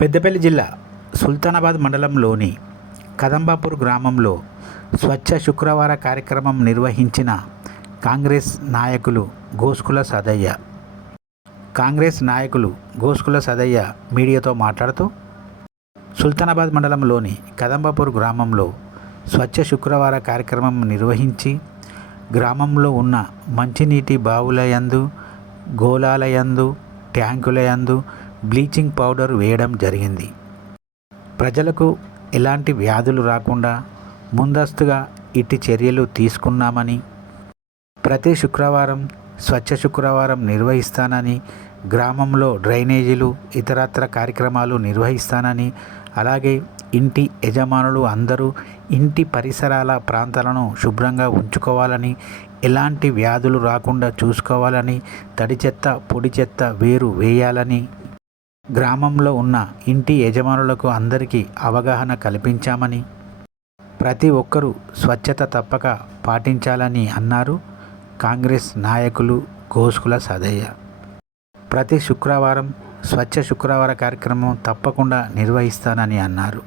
పెద్దపల్లి జిల్లా సుల్తానాబాద్ మండలంలోని కదంబాపూర్ గ్రామంలో స్వచ్ఛ శుక్రవార కార్యక్రమం నిర్వహించిన కాంగ్రెస్ నాయకులు గోస్కుల సదయ్య మీడియాతో మాట్లాడుతూ సుల్తానాబాద్ మండలంలోని కదంబాపూర్ గ్రామంలో స్వచ్ఛ శుక్రవార కార్యక్రమం నిర్వహించి గ్రామంలో ఉన్న మంచినీటి బావులయందు, గోళాలయందు, ట్యాంకులయందు బ్లీచింగ్ పౌడర్ వేయడం జరిగింది. ప్రజలకు ఎలాంటి వ్యాధులు రాకుండా ముందస్తుగా ఇట్టి చర్యలు తీసుకున్నామని, ప్రతి శుక్రవారం స్వచ్ఛ శుక్రవారం నిర్వహిస్తానని, గ్రామంలో డ్రైనేజీలు ఇతరత్ర కార్యక్రమాలు నిర్వహిస్తానని, అలాగే ఇంటి యజమానులు అందరూ ఇంటి పరిసరాల ప్రాంతాలను శుభ్రంగా ఉంచుకోవాలని, ఎలాంటి వ్యాధులు రాకుండా చూసుకోవాలని, తడి చెత్త పొడి చెత్త వేరు వేయాలని గ్రామంలో ఉన్న ఇంటి యజమానులకు అందరికీ అవగాహన కల్పించామని, ప్రతి ఒక్కరూ స్వచ్ఛత తప్పక పాటించాలని అన్నారు కాంగ్రెస్ నాయకులు గోస్కుల సదయ్య. ప్రతి శుక్రవారం స్వచ్ఛ శుక్రవార కార్యక్రమం తప్పకుండా నిర్వహిస్తానని అన్నారు.